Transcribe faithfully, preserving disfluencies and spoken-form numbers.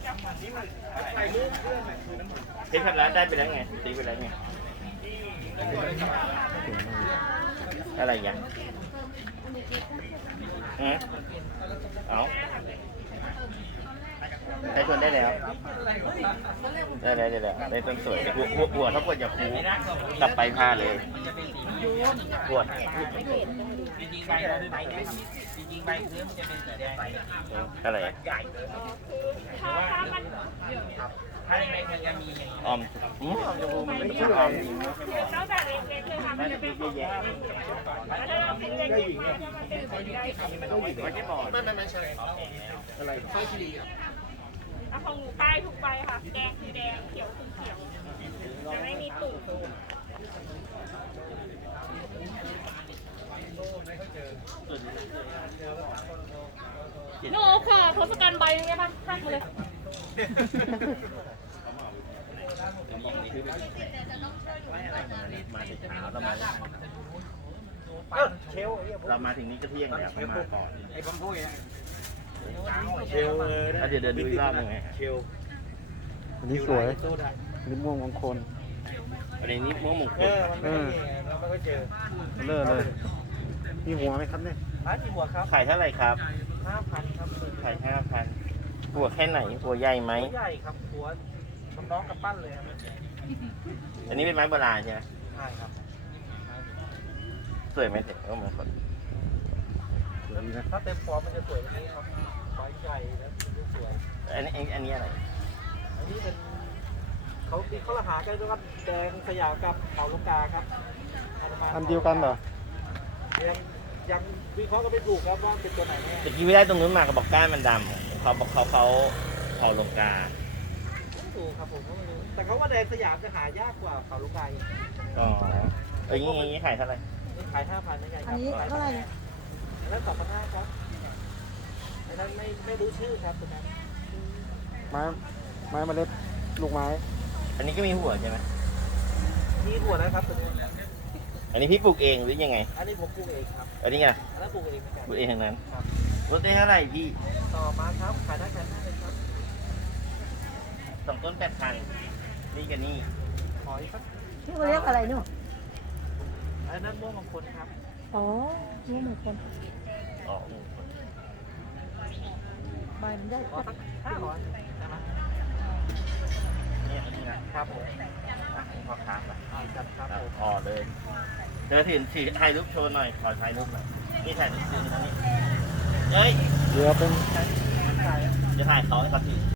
เพชรพันล้านได้ไปแล้วไงตีไปแล้วไงอะไรอย่างอืมเอาได้ชวนได้แล้วได้แล้วได้แล้วได้ต้นสวยแต่หัวหัวหัวถ้าปวดอย่าคูกลับไปพาเลยปวดจริงๆใบใบจริงๆใบพื้นมันจะเป็นสีแดงอะไรถ้าถ้ามันถ้าในมันจะมีอย่างนี้ออมอืมออมจะพูมันเป็นออมนอกจากเล็กๆเลยค่ะมันจะเป็นเยอะๆแล้วถ้าเราเป็นเล็กๆมาจะเป็นสีแดงไม่ใช่บอลไม่ไม่ไม่ใช่อะไรไฟชีรีอ่ะของหนูป้ายทุกใบค่ะแดงคือแดงเขียวคือเขียวจะไม่มีตุ่มโน่ค่ะทศกัณฐ์ใบนึงได้ป่ะทักมาเลยมาถึงเช้าเรามาเชลเรามาถึงนี้ก็เที่ยงแล้วเขามาก่อนไอ้บอมพูดไงเชลเดี๋ยวเดินดูอีกรอบหนึ่งไงเชลอันนี้สวยอันนี้ม่วงมงคลอันนี้ม่วงมงคลเออเราไม่ค่อยเจอเลิศเลยมีหัวไหมครับเนี่ยร้านมีหัวครับขายเท่าไหร่ครับห้าพันครับขายห้าพันหัวแค่ไหนหัวใหญ่ไหมหัวใหญ่ครับหัวน้องกับปั้นเลยครับอันนี้เป็นไม้โบราณใช่ไหมใช่ครับสวยไหมเด็กก็มงคลถ้าเต็มฟอร์มมันจะสวยแบบนี้ครับใบใหญ่แล้วมันสวยอันนี้อันนี้อะไรอันนี้เป็นเขาตีเขาละหากันด้วยกันแดงสยามกับเขาลูกกาครับอันเดียวกันเหรอยังยังวิเคราะห์ก็ไม่ถูกครับว่าเป็นตัวไหนแน่ตะกี้ไม่ได้ตรงนู้นมาเขาบอกก้านมันดำเขาบอกเขาเขาเขาลงกาไม่ถูกครับผมก็ไม่รู้แต่เขาว่าแดงสยามจะหายากกว่าเขาลูกกาอ๋อเอ้ยงี้งี้ขายเท่าไหร่ขายห้าพันนั่นไงครับอันนี้เท่าไหร่เนี่ยแล้วสองพันห้าครับอันนั้นไม่ไม่รู้ชื่อครับตรงนั้นไม้ไม้เมล็ดลูกไม้อันนี้ก็มีหัวใช่ไหมมีหัวนะครับตัวนี้อันนี้พี่ปลูกเองหรือยังไงอันนี้ผมปลูกเองครับอันนี้ไงอันนั้นปลูกเองปลูกเองทั้งนั้นครับรถได้เท่าไหร่พี่ต่อมาครับขายได้กันได้เลยครับสองต้นแปดพันนี่กับนี่ขอยครับที่เขาเรียกอะไรนู่นอันนั้นม่วงมงคลครับอ๋อม่วงมงคลอ๋อใบมันได้สักห้าร้อยใช่ไหมนี่อันนี้นะครับผมพอค้าไปจัดครับผมอ๋อเลยเดี๋ยวถือถือถ่ายรูปโชว์หน่อยขอถ่ายรูปหน่อยนี่ถ่ายรูปตรงนี้เฮ้ยเดี๋ยวเป็นจะถ่ายเขาให้เขาถือ